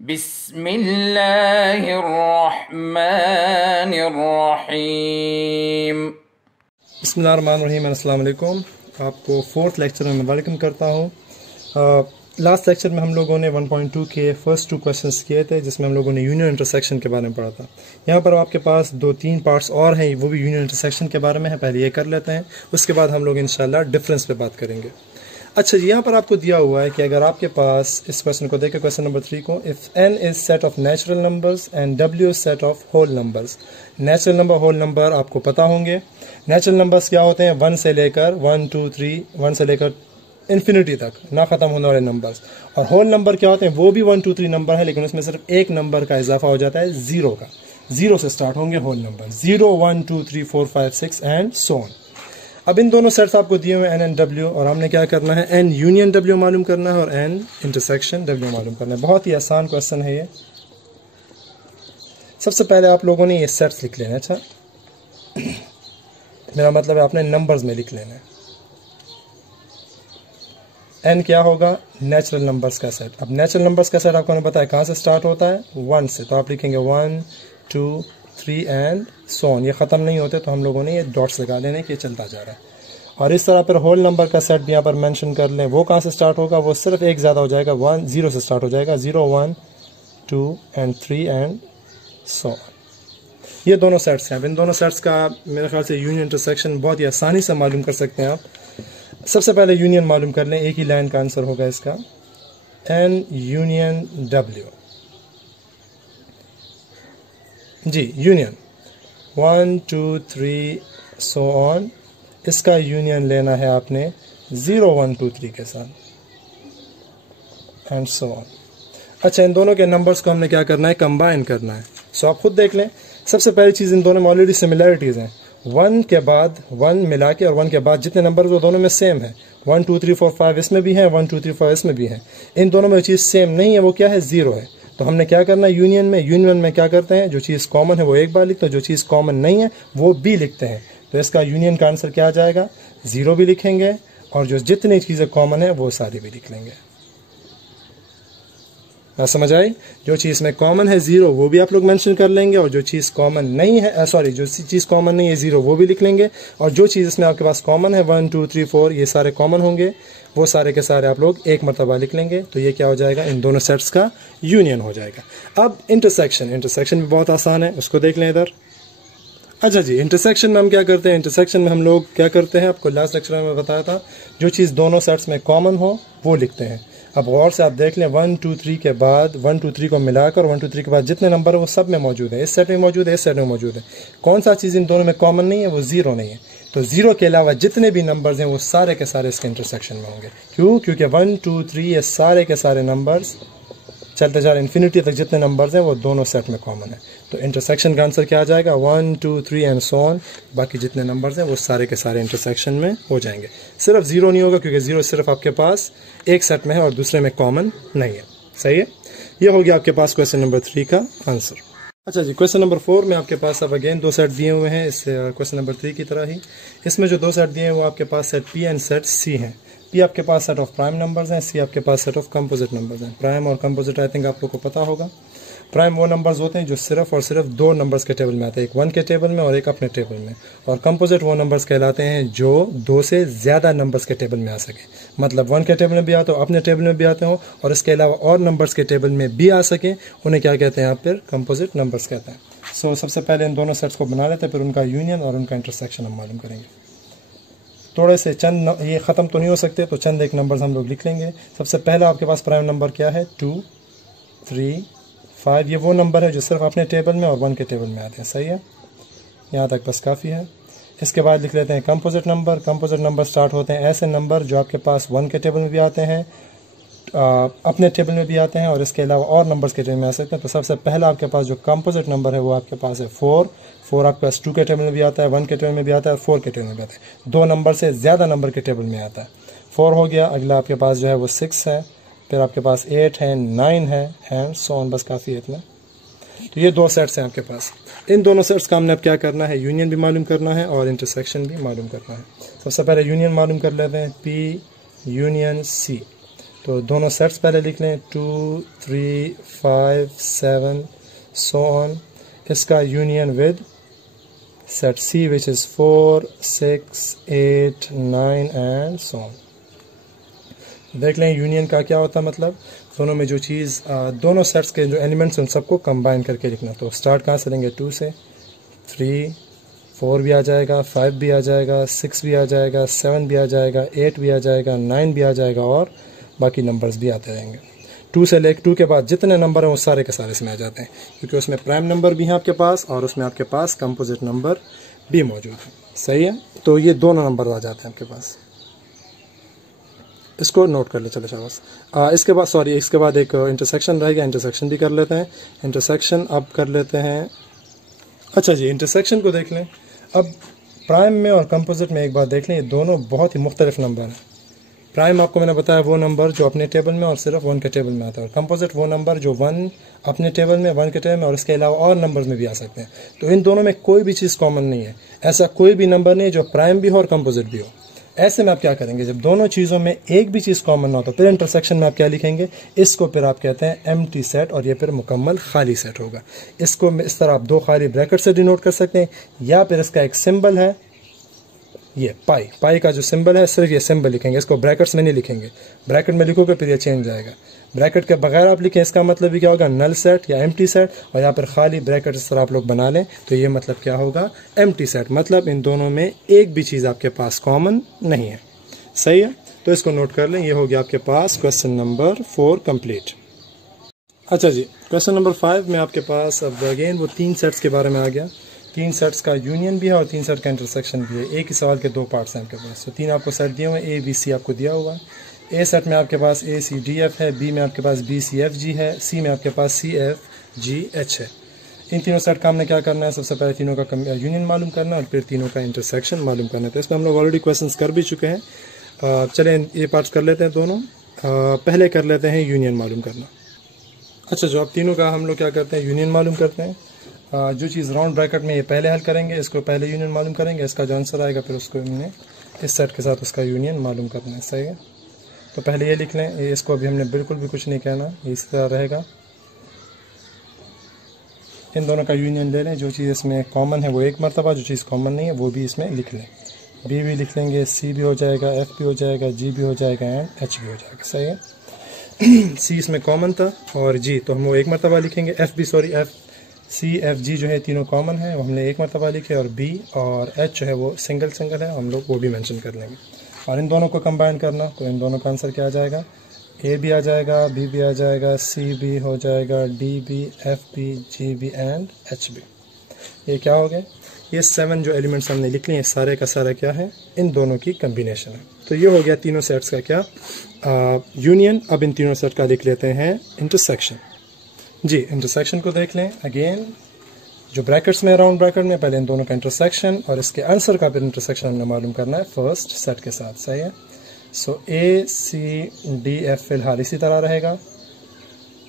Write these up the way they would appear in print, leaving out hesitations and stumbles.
बिस्मिल्लाहिर्रहमानिर्रहीम। बिस्मिल्लाहिर्रहमानिर्रहीम। अस्सलाम वालेकुम। आपको फोर्थ लेक्चर में वेलकम करता हूँ। लास्ट लेक्चर में हम लोगों ने 1.2 के फर्स्ट 2 क्वेश्चंस किए थे, जिसमें हम लोगों ने यूनियन इंटरसेक्शन के बारे में पढ़ा था। यहाँ पर आपके पास 2-3 पार्ट्स और हैं, वो भी यूनियन इंटरसेक्शन के बारे में है। पहले ये कर लेते हैं, उसके बाद हम लोग इंशाल्लाह डिफरेंस पे बात करेंगे। अच्छा जी, यहाँ पर आपको दिया हुआ है कि अगर आपके पास इस क्वेश्चन को देखें, क्वेश्चन नंबर 3 को, if n is set of natural numbers and w is set of whole numbers. Natural number, whole number आपको पता होंगे। नेचुरल नंबर्स क्या होते हैं? 1 से लेकर 1 2 3 1 से लेकर इन्फिनिटी तक ना ख़त्म होने वाले नंबर्स। और होल नंबर क्या होते हैं? वो भी 1 2 3 नंबर है, लेकिन उसमें सिर्फ एक नंबर का इजाफा हो जाता है, ज़ीरो का। ज़ीरो से स्टार्ट होंगे whole number, 0 1 2 3 4 5 6 and so on. अब इन दोनों सेट्स आपको दिए हुए हैं, एन एंड डब्ल्यू, और हमने क्या करना है? एन यूनियन डब्ल्यू मालूम करना है और एन इंटरसेक्शन डब्ल्यू मालूम करना है। बहुत ही आसान क्वेश्चन है ये। सबसे पहले आप लोगों ने ये सेट्स लिख लेना है। अच्छा, मेरा मतलब है आपने नंबर्स में लिख लेना है। एन क्या होगा? नेचुरल नंबर्स का सेट। अब नेचुरल नंबर्स का सेट आपको ने बताया कहाँ से स्टार्ट होता है? 1 से। तो आप लिखेंगे 1 2 3 एंड सो ऑन। ये ख़त्म नहीं होते तो हम लोगों ने ये डॉट्स लगा लेने कि ये चलता जा रहा है। और इस तरह पर होल नंबर का सेट भी यहाँ पर मेंशन कर लें। वो कहाँ से स्टार्ट होगा? वो सिर्फ एक ज़्यादा हो जाएगा, 1 0 से स्टार्ट हो जाएगा, 0 1 2 एंड 3 एंड सो ऑन। ये दोनों सेट्स हैं। अब इन दोनों सेट्स का मेरे ख्याल से यूनियन इंटरसेक्शन बहुत ही आसानी से मालूम कर सकते हैं आप। सबसे पहले यूनियन मालूम कर लें, एक ही लाइन का आंसर होगा इसका, एन यूनियन डब्ल्यू। जी, यूनियन 1 2 3 सो ऑन। इसका यूनियन लेना है आपने 0 1 2 3 के साथ एंड सो ऑन। अच्छा, इन दोनों के नंबर्स को हमने क्या करना है? कंबाइन करना है। सो आप खुद देख लें। सबसे पहली चीज़, इन दोनों में ऑलरेडी सिमिलैरिटीज़ हैं। 1 के बाद 1 मिला के और 1 के बाद जितने नंबर वो दोनों में सेम है। 1 2 3 4 5 इसमें भी है, 1 2 3 4 इसमें भी है। इन दोनों में चीज़ सेम नहीं है, वो क्या है? 0 है। तो हमने क्या करना है यूनियन में? यूनियन में क्या करते हैं? जो चीज़ कॉमन है वो एक बार लिखते हैं, जो चीज़ कॉमन नहीं है वो भी लिखते हैं। तो इसका यूनियन का आंसर क्या आ जाएगा? 0 भी लिखेंगे और जो जितनी चीज़ें कॉमन है वो सारी भी लिख लेंगे। समझ आई? जो चीज़ में कॉमन है 0 वो भी आप लोग मेंशन कर लेंगे, और जो चीज़ कॉमन नहीं है, जो चीज़ कॉमन नहीं है 0 वो भी लिख लेंगे। और जो चीज़ इसमें आपके पास कॉमन है 1 2 3 4 ये सारे कॉमन होंगे, वो सारे के सारे आप लोग एक मरतबा लिख लेंगे। तो ये क्या हो जाएगा? इन दोनों सेट्स का यूनियन हो जाएगा। अब इंटरसेक्शन भी बहुत आसान है, उसको देख लें इधर। अच्छा जी, इंटरसेक्शन में हम क्या करते हैं? इंटरसेक्शन में हम लोग क्या करते हैं? आपको लास्ट लेक्चर में बताया था, जो चीज़ दोनों सेट्स में कॉमन हो वो लिखते हैं। अब गौर से आप देख लें, 1 2 3 के बाद 1 2 3 को मिलाकर 1 2 3 के बाद जितने नंबर है वो सब में मौजूद है। इस सेट में मौजूद है, इस सेट में मौजूद है। कौन सा चीज़ इन दोनों में कॉमन नहीं है? वो 0 नहीं है। तो 0 के अलावा जितने भी नंबर्स हैं वो सारे के सारे इसके इंटरसेक्शन में होंगे। क्यों? क्योंकि 1 2 3 ये सारे के सारे नंबर्स चलते जा रहे इन्फिनिटी तक जितने नंबर्स हैं वो दोनों सेट में कॉमन है। तो इंटरसेक्शन का आंसर क्या आ जाएगा? 1 2 3 एंड सो ऑन। बाकी जितने नंबर्स हैं वो सारे के सारे इंटरसेक्शन में हो जाएंगे। सिर्फ 0 नहीं होगा, क्योंकि 0 सिर्फ आपके पास एक सेट में है और दूसरे में कॉमन नहीं है। सही है? ये हो गया आपके पास क्वेश्चन नंबर 3 का आंसर। अच्छा जी, क्वेश्चन नंबर 4 में आपके पास अब अगेन 2 सेट दिए हुए हैं, इस क्वेश्चन नंबर 3 की तरह ही। इसमें जो 2 सेट दिए हैं वो आपके पास सेट पी एंड सेट सी हैं। पी आपके पास सेट ऑफ प्राइम नंबर्स हैं, सी आपके पास सेट ऑफ कंपोजिट नंबर्स हैं। प्राइम और कंपोजिट आई थिंक आप लोग को पता होगा। प्राइम वो नंबर्स होते हैं जो सिर्फ और सिर्फ 2 नंबर्स के टेबल में आते हैं, एक 1 के टेबल में और एक अपने टेबल में। और कंपोजिट वो नंबर्स कहलाते हैं जो 2 से ज़्यादा नंबर्स के टेबल में आ सके। मतलब 1 के टेबल में भी आते हो, अपने टेबल में भी आते हो, और इसके अलावा और नंबर्स के टेबल में भी आ सके, उन्हें क्या कहते हैं? आप फिर कंपोजिट नंबर्स कहते हैं। सो सबसे पहले इन दोनों सेट्स को बना लेते हैं, फिर उनका यूनियन और उनका इंटरसेक्शन हम मालूम करेंगे। थोड़े से चंद ये ख़त्म तो नहीं हो सकते, तो चंद एक नंबर्स हम लोग लिख लेंगे। सबसे पहला आपके पास प्राइम नंबर क्या है? 2 3 5। ये वो नंबर है जो सिर्फ अपने टेबल में और 1 के टेबल में आते हैं। सही है? यहाँ तक बस काफ़ी है। इसके बाद लिख लेते हैं composite number. Composite number start होते हैं ऐसे नंबर जो आपके पास 1 के टेबल में भी आते हैं, अपने टेबल में भी आते हैं, और इसके अलावा और नंबर्स के टेबल में आ सकते हैं। तो सबसे पहला आपके पास जो कंपोजिट नंबर है वो आपके पास है 4। 4 आपके पास 2 के टेबल में भी आता है, 1 के टेबल में भी आता है, और 4 के टेबल में भी आता है। 2 नंबर से ज़्यादा नंबर के टेबल में आता है। 4 हो गया। अगला आपके पास जो है वो 6 है, फिर आपके पास 8 है, 9 है एंड सो ऑन। बस काफ़ी है इतना। तो ये 2 सेट्स हैं आपके पास। इन दोनों सेट्स का हमने अब क्या करना है? यूनियन भी मालूम करना है और इंटरसेक्शन भी मालूम करना है। सबसे पहले यूनियन मालूम कर लेते हैं, पी यूनियन सी। तो दोनों सेट्स पहले लिख लें 2 3 5 7 सो ऑन, इसका union with set C which is 4 6 8 9 and so on. देख लें यूनियन का क्या होता है, मतलब दोनों में जो चीज़ दोनों सेट्स के जो एलिमेंट्स उन सबको कंबाइन करके लिखना। तो स्टार्ट कहाँ से लेंगे 2 से, 3 4 भी आ जाएगा, 5 भी आ जाएगा, 6 भी आ जाएगा, 7 भी आ जाएगा, 8 भी आ जाएगा, 9 भी आ जाएगा और बाकी नंबर्स भी आते रहेंगे। 2 से लेकर 2 के बाद जितने नंबर हैं वो सारे के सारे इसमें आ जाते हैं, क्योंकि उसमें प्राइम नंबर भी है आपके पास और उसमें आपके पास कंपोजिट नंबर भी मौजूद है। सही है, तो ये दोनों नंबर आ जाते हैं आपके पास। इसको नोट कर ले चलो शाबाश। इसके बाद एक इंटरसेक्शन रहेगा, इंटरसेक्शन भी कर लेते हैं। इंटरसेक्शन अब कर लेते हैं। अच्छा जी, इंटरसेक्शन को देख लें। अब प्राइम में और कंपोजिट में एक बात देख लें, ये दोनों बहुत ही मुख्तलिफ नंबर हैं। प्राइम आपको मैंने बताया वो नंबर जो अपने टेबल में और सिर्फ 1 के टेबल में आता है, और कंपोजिट वो नंबर जो 1 अपने टेबल में, 1 के टेबल में और इसके अलावा और नंबर्स में भी आ सकते हैं। तो इन दोनों में कोई भी चीज़ कॉमन नहीं है, ऐसा कोई भी नंबर नहीं जो प्राइम भी हो और कंपोजिट भी हो। ऐसे में आप क्या करेंगे, जब दोनों चीज़ों में एक भी चीज़ कॉमन ना हो तो फिर इंटरसेक्शन में आप क्या लिखेंगे, इसको फिर आप कहते हैं एम्प्टी सेट, और ये फिर मुकम्मल खाली सेट होगा। इसको इस तरह आप 2 खाली ब्रैकेट से डिनोट कर सकते हैं, या फिर इसका एक सिंबल है, ये पाई का जो सिंबल है सिर्फ ये सिंबल लिखेंगे, इसको ब्रैकेट्स में नहीं लिखेंगे। ब्रैकेट में लिखोगे फिर ये चेंज जाएगा। ब्रैकेट के बगैर आप लिखें, इसका मतलब भी क्या होगा, नल सेट या एम्प्टी सेट, और यहाँ पर खाली ब्रैकेट इस तरह आप लोग बना लें तो ये मतलब क्या होगा, एम्प्टी सेट। मतलब इन दोनों में एक भी चीज़ आपके पास कॉमन नहीं है। सही है, तो इसको नोट कर लें। ये हो गया आपके पास क्वेश्चन नंबर 4 कंप्लीट। अच्छा जी, क्वेश्चन नंबर 5 में आपके पास अब अगेन वो 3 सेट्स के बारे में आ गया। 3 सेट्स का यूनियन भी है और 3 सेट का इंटरसेक्शन भी है। एक ही सवाल के 2 पार्ट्स हैं आपके पास। तो 3 आपको सेट दिए हुए हैं, ABC आपको दिया हुआ है। ए सेट में आपके पास ACDF है, बी में आपके पास BCFG है, सी में आपके पास CFGH है। इन तीनों सेट का हमने क्या करना है, सबसे पहले तीनों का यूनियन मालूम करना है और फिर तीनों का इंटरसेक्शन मालूम करना है। तो इसमें हम लोग ऑलरेडी क्वेश्चंस कर भी चुके हैं। चलें ये पार्ट्स कर लेते हैं दोनों। पहले कर लेते हैं यूनियन मालूम करना। अच्छा, जो अब तीनों का हम लोग क्या करते हैं, यूनियन मालूम करते हैं। जो चीज़ राउंड ब्रैकेट में ये पहले हल करेंगे, इसको पहले यूनियन मालूम करेंगे, इसका जो आंसर आएगा फिर उसको हमने इस सेट के साथ उसका यूनियन मालूम करना है। सही है, तो पहले ये लिख लें, इसको अभी हमने बिल्कुल भी कुछ नहीं कहना, ये इस तरह रहेगा। इन दोनों का यूनियन ले लें, जो चीज़ इसमें कॉमन है वो एक मरतबा, जो चीज़ कॉमन नहीं है वो भी इसमें लिख लें। बी भी लिख लेंगे, सी भी हो जाएगा, एफ भी हो जाएगा, जी भी हो जाएगा एंड एच भी हो जाएगा। सही है, सी इसमें कॉमन था और जी तो हम वो एक मरतबा लिखेंगे। एफ सी एफ जी जो है तीनों कॉमन है, वो हमने एक मरतबा लिखे, और बी और एच जो है वो सिंगल है, हम लोग वो भी मेंशन कर लेंगे। और इन दोनों को कंबाइन करना, तो इन दोनों का आंसर क्या आ जाएगा, ए भी आ जाएगा, बी भी आ जाएगा, सी भी हो जाएगा, डी भी, एफ भी, जी भी एंड एच भी। ये क्या हो गया, ये 7 जो एलिमेंट्स हमने लिख लिए सारे का सारा क्या है, इन दोनों की कम्बिनेशन है। तो ये हो गया तीनों सेट्स का क्या, यूनियन। अब इन तीनों सेट का लिख लेते हैं इंटरसेक्शन। जी, इंटरसेक्शन को देख लें अगेन, जो ब्रैकेट्स में राउंड ब्रैकेट में पहले इन दोनों का इंटरसेक्शन और इसके आंसर का फिर इंटरसेक्शन हमने मालूम करना है फर्स्ट सेट के साथ। सही है, सो ACDF फिलहाल इसी तरह रहेगा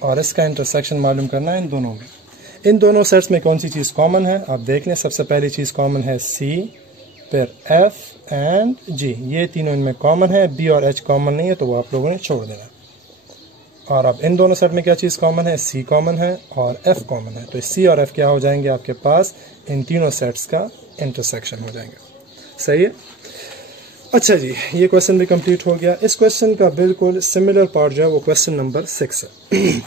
और इसका इंटरसेक्शन मालूम करना है इन दोनों में। इन दोनों सेट्स में कौन सी चीज़ कॉमन है, आप देख लें। सबसे पहली चीज़ कॉमन है C, फिर F एंड G, ये तीनों इनमें कॉमन है। B और H कॉमन नहीं है तो वो आप लोगों ने छोड़ देना। और अब इन दोनों सेट में क्या चीज़ कॉमन है, C कॉमन है और F कॉमन है। तो C और F क्या हो जाएंगे आपके पास, इन तीनों सेट्स का इंटरसेक्शन हो जाएंगे। सही है, अच्छा जी, ये क्वेश्चन भी कंप्लीट हो गया। इस क्वेश्चन का बिल्कुल सिमिलर पार्ट जो है वो क्वेश्चन नंबर 6 है।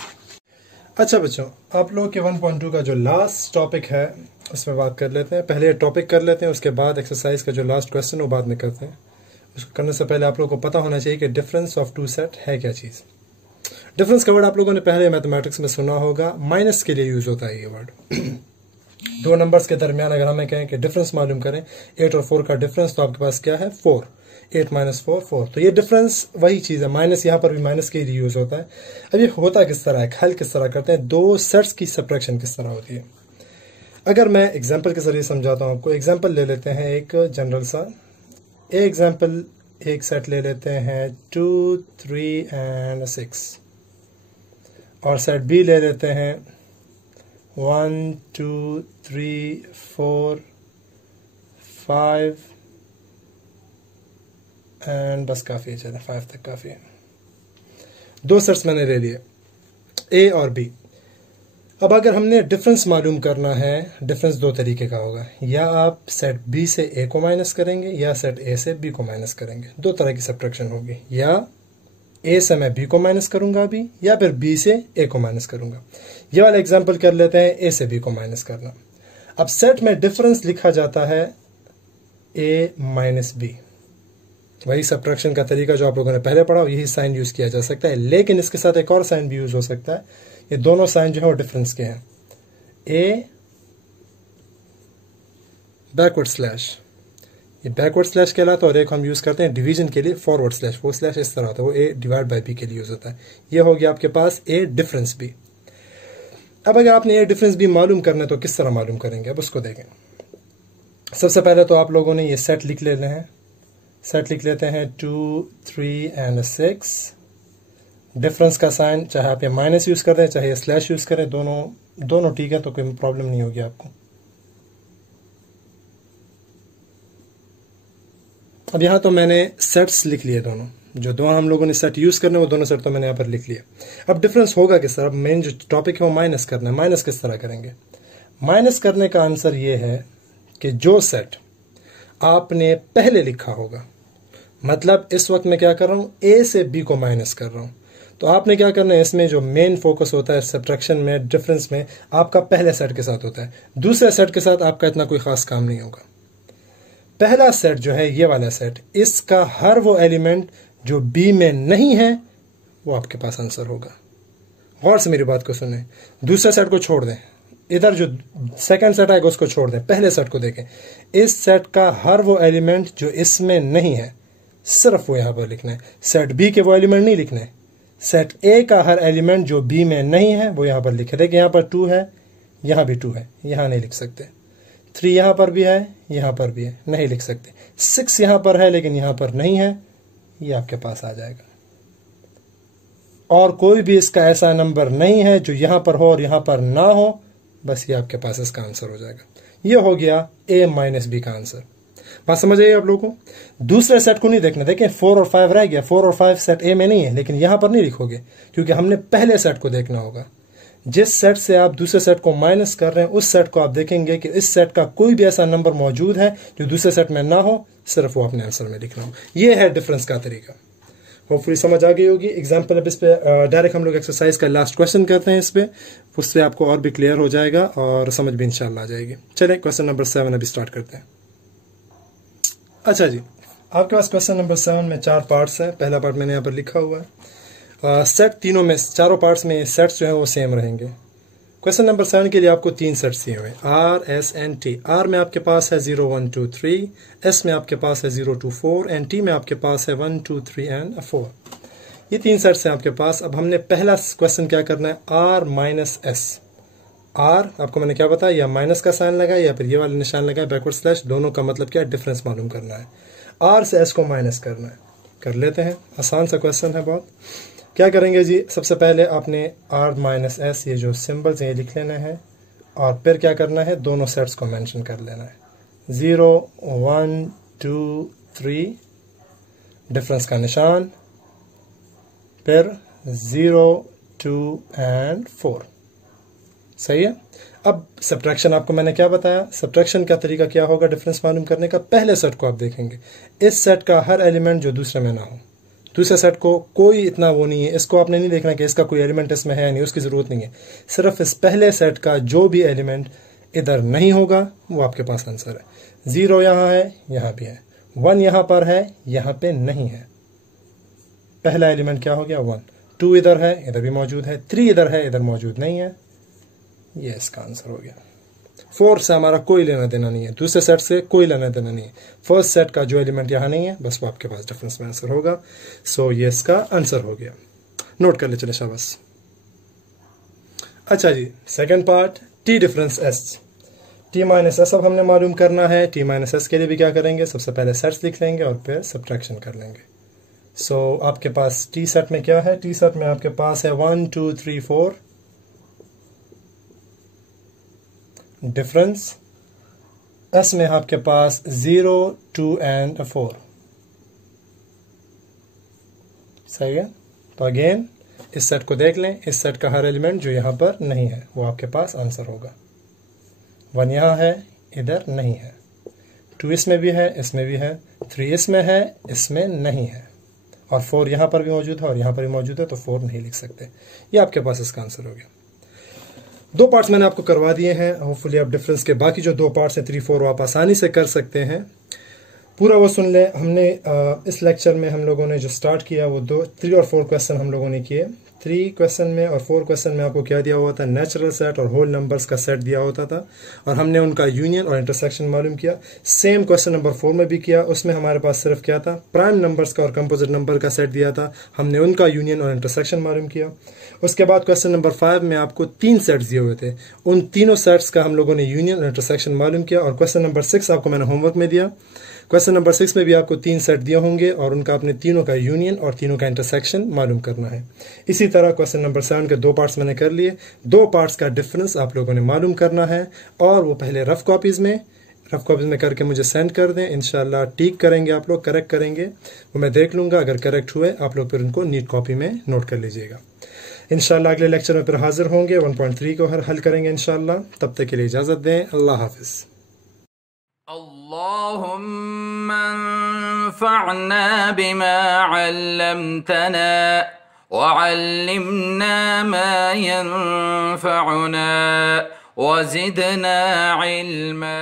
अच्छा बच्चों, आप लोग के 1.2 का जो लास्ट टॉपिक है उसमें बात कर लेते हैं। पहले टॉपिक कर लेते हैं, उसके बाद एक्सरसाइज का जो लास्ट क्वेश्चन वो बाद में करते हैं। उसको करने से पहले आप लोगों को पता होना चाहिए कि डिफरेंस ऑफ 2 सेट है क्या चीज़। डिफरेंस का वर्ड आप लोगों ने पहले मैथमेटिक्स में सुना होगा, माइनस के लिए यूज होता है ये वर्ड। 2 नंबर्स के दरमियान अगर हमें कहें कि डिफरेंस मालूम करें, 8 और 4 का डिफरेंस, तो आपके पास क्या है, 4। 8 - 4 4। तो ये डिफरेंस वही चीज़ है, माइनस यहाँ पर भी माइनस के लिए यूज होता है। अब ये होता किस तरह है, हल किस तरह करते हैं, 2 सेट्स की सब्ट्रैक्शन किस तरह होती है। अगर मैं एग्जाम्पल के जरिए समझाता हूँ आपको, एग्जाम्पल ले लेते हैं एक जनरल सा एग्जाम्पल, एक सेट ले लेते हैं 2 3 एंड 6, और सेट बी ले लेते हैं 1 2 3 4 5 एंड बस काफ़ी है, चले 5 तक काफ़ी है। दो सेट्स मैंने ले लिए, ए और बी। अब अगर हमने डिफरेंस मालूम करना है, डिफरेंस दो तरीके का होगा, या आप सेट बी से ए को माइनस करेंगे या सेट ए से बी को माइनस करेंगे। दो तरह की सब्ट्रैक्शन होगी, या ए से मैं बी को माइनस करूंगा अभी, या फिर बी से ए को माइनस करूंगा। ये वाला एग्जांपल कर लेते हैं, ए से बी को माइनस करना। अब सेट में डिफरेंस लिखा जाता है ए माइनस बी, वही सब्ट्रैक्शन का तरीका जो आप लोगों ने पहले पढ़ा, यही साइन यूज किया जा सकता है, लेकिन इसके साथ एक और साइन भी यूज हो सकता है। ये दोनों साइन जो है वो डिफरेंस के हैं। ए बैकवर्ड स्लैश, ये बैकवर्ड स्लैश कहलाता है, और एक हम यूज करते हैं डिवीजन के लिए फॉरवर्ड स्लैश, वो स्लैश इस तरह होता है, वो ए डिवाइड बाय बी के लिए यूज होता है। ये हो गया आपके पास ए डिफरेंस बी। अब अगर आपने ए डिफरेंस बी मालूम करना है तो किस तरह मालूम करेंगे, अब उसको देखें। सबसे पहले तो आप लोगों ने ये सेट लिख लेते हैं, सेट लिख लेते हैं 2, 3 एंड 6। डिफरेंस का साइन चाहे आप ये माइनस यूज कर दें चाहे ये स्लैश यूज करें, दोनों ठीक है, तो कोई प्रॉब्लम नहीं होगी आपको। अब यहां तो मैंने सेट्स लिख लिए दोनों, जो दो हम लोगों ने सेट यूज करने वो दोनों सेट तो मैंने यहां पर लिख लिया। अब डिफरेंस होगा किस तरह, मेन जो टॉपिक है वो माइनस करना है। माइनस किस तरह करेंगे? माइनस करने का आंसर ये है कि जो सेट आपने पहले लिखा होगा, मतलब इस वक्त मैं क्या कर रहा हूं, ए से बी को माइनस कर रहा हूं, तो आपने क्या करना है, इसमें जो मेन फोकस होता है सब्ट्रैक्शन में, डिफरेंस में, आपका पहले सेट के साथ होता है। दूसरे सेट के साथ आपका इतना कोई खास काम नहीं होगा। पहला सेट जो है ये वाला सेट, इसका हर वो एलिमेंट जो बी में नहीं है वो आपके पास आंसर होगा। गौर से मेरी बात को सुने, दूसरे सेट को छोड़ दें, इधर जो सेकंड सेट आएगा उसको छोड़ दें, पहले सेट को देखें। इस सेट का हर वो एलिमेंट जो इसमें नहीं है सिर्फ वो यहां पर लिखना है। सेट बी के वो एलिमेंट नहीं लिखने, सेट ए का हर एलिमेंट जो बी में नहीं है वो यहां पर लिखे। देखिए यहां पर 2 है, यहां भी 2 है, यहां नहीं लिख सकते। 3 यहां पर भी है, यहां पर भी है, नहीं लिख सकते। 6 यहां पर है लेकिन यहां पर नहीं है, ये आपके पास आ जाएगा। और कोई भी इसका ऐसा नंबर नहीं है जो यहां पर हो और यहां पर ना हो, बस ये आपके पास इसका आंसर हो जाएगा। ये हो गया ए माइनस बी का आंसर। बात समझ आई आप लोगों को? दूसरे सेट को नहीं देखना। देखिए 4 और 5 रह गया, 4 और 5 सेट ए में नहीं है, लेकिन यहां पर नहीं लिखोगे क्योंकि हमने पहले सेट को देखना होगा। जिस सेट से आप दूसरे सेट को माइनस कर रहे हैं उस सेट को आप देखेंगे कि इस सेट का कोई भी ऐसा नंबर मौजूद है जो दूसरे सेट में ना हो, सिर्फ वो अपने आंसर में लिखना हो। ये है डिफरेंस का तरीका। होपफुली समझ आ गई होगी। एग्जाम्पल अब इस पे डायरेक्ट हम लोग एक्सरसाइज का लास्ट क्वेश्चन करते हैं इस पे, उससे आपको और भी क्लियर हो जाएगा और समझ भी इंशाल्लाह आ जाएगी। चलिए क्वेश्चन नंबर 7 अभी स्टार्ट करते हैं। अच्छा जी, आपके पास क्वेश्चन नंबर 7 में 4 पार्ट्स हैं। पहला पार्ट मैंने यहाँ पर लिखा हुआ है। सेट तीनों में, चारों पार्ट्स में सेट्स जो हैं वो सेम रहेंगे। क्वेश्चन नंबर 7 के लिए आपको 3 सेट्स दिए हुए हैं, R, S and T. R में आपके पास है 0, 1, 2, 3, एस में आपके पास है 0, 2, 4 एंड टी में आपके पास है 1, 2, 3 एंड 4। ये 3 सेट्स हैं आपके पास। अब हमने पहला क्वेश्चन क्या करना है, आर माइनस एस। आर आपको मैंने क्या बताया, या माइनस का साइन लगाया या फिर ये वाला निशान लगाया बैकवर्ड स्लैश, दोनों का मतलब क्या है, डिफरेंस मालूम करना है। आर से एस को माइनस करना है, कर लेते हैं। आसान सा क्वेश्चन है बहुत। क्या करेंगे जी, सबसे पहले आपने आर माइनस एस ये जो सिंबल्स हैं ये लिख लेना है और फिर क्या करना है, दोनों सेट्स को मेंशन कर लेना है। 0, 1, 2, 3 डिफरेंस का निशान, फिर 0, 2 एंड 4। सही है। अब सब्ट्रैक्शन आपको मैंने क्या बताया, सब्ट्रैक्शन का तरीका क्या होगा डिफरेंस मालूम करने का, पहले सेट को आप देखेंगे, इस सेट का हर एलिमेंट जो दूसरे में ना हो। दूसरे सेट को कोई इतना वो नहीं है, इसको आपने नहीं देखना कि इसका कोई एलिमेंट इसमें है नहीं, उसकी जरूरत नहीं है। सिर्फ इस पहले सेट का जो भी एलिमेंट इधर नहीं होगा वो आपके पास आंसर है। 0 यहाँ है, यहाँ भी है, 1 यहाँ पर है, यहाँ पे नहीं है। पहला एलिमेंट क्या हो गया, 1। 2 इधर है, इधर भी मौजूद है। 3 इधर है, इधर मौजूद नहीं है। ये इसका आंसर हो गया। 4 से हमारा कोई लेना देना नहीं है, दूसरे सेट से कोई लेना देना नहीं है। फर्स्ट सेट का जो एलिमेंट यहाँ नहीं है बस वो आपके पास डिफरेंस में आंसर होगा। सो ये इसका आंसर हो गया। नोट कर ले चले शाबाश। अच्छा जी, second part, T difference S. T minus S अब हमने मालूम करना है। टी माइनस एस के लिए भी क्या करेंगे, सबसे पहले सेट्स लिख लेंगे और फिर सब्ट्रैक्शन कर लेंगे। सो आपके पास टी सेट में क्या है, टी सेट में आपके पास है 1, 2, 3, 4 डिफरेंस। एस में आपके पास 0, 2 एंड 4। सही है। तो अगेन इस सेट को देख लें, इस सेट का हर एलिमेंट जो यहाँ पर नहीं है वो आपके पास आंसर होगा। 1 यहाँ है, इधर नहीं है। 2 इसमें भी है, इसमें भी है। 3 इसमें है, इसमें नहीं है। और 4 यहाँ पर भी मौजूद है और यहाँ पर भी मौजूद है, तो 4 नहीं लिख सकते। ये आपके पास इसका आंसर हो गया। 2 पार्ट्स मैंने आपको करवा दिए हैं। होपफुली आप डिफरेंस के बाकी जो 2 पार्ट्स हैं 3, 4 आप आसानी से कर सकते हैं। पूरा वो सुन लें। हमने इस लेक्चर में हम लोगों ने जो स्टार्ट किया वो 3 और 4 क्वेश्चन हम लोगों ने किए। 3 क्वेश्चन में और 4 क्वेश्चन में आपको क्या दिया हुआ था, नेचुरल सेट और होल नंबर्स का सेट दिया होता था और हमने उनका यूनियन और इंटरसेक्शन मालूम किया। सेम क्वेश्चन नंबर 4 में भी किया। उसमें हमारे पास सिर्फ क्या था, प्राइम नंबर्स का और कंपोजिट नंबर का सेट दिया था, हमने उनका यूनियन और इंटरसेक्शन मालूम किया। उसके बाद क्वेश्चन नंबर 5 में आपको 3 सेट्स दिए हुए थे, उन तीनों सेट्स का हम लोगों ने यूनियन और इंटरसेक्शन मालूम किया। और क्वेश्चन नंबर 6 आपको मैंने होमवर्क में दिया। क्वेश्चन नंबर 6 में भी आपको 3 सेट दिए होंगे और उनका अपने तीनों का यूनियन और तीनों का इंटरसेक्शन मालूम करना है। इसी तरह क्वेश्चन नंबर 7 के 2 पार्ट्स मैंने कर लिए। 2 पार्ट्स का डिफरेंस आप लोगों ने मालूम करना है और वो पहले रफ कॉपीज में करके मुझे सेंड कर दें। इंशाल्लाह टिक करेंगे आप लोग, करेक्ट करेंगे, वो मैं देख लूँगा। अगर करेक्ट हुए आप लोग फिर उनको नीट कॉपी में नोट कर लीजिएगा। इंशाल्लाह अगले लेक्चर में फिर हाजिर होंगे, 1.3 को हल करेंगे इंशाल्लाह। तब तक के लिए इजाज़त दें। अल्लाह हाफिज़। अल्लाहुम्मा अंफ़अना बिमा अल्लमतना वअल्लिमना मा यंफ़अुना वज़िदना इल्मा।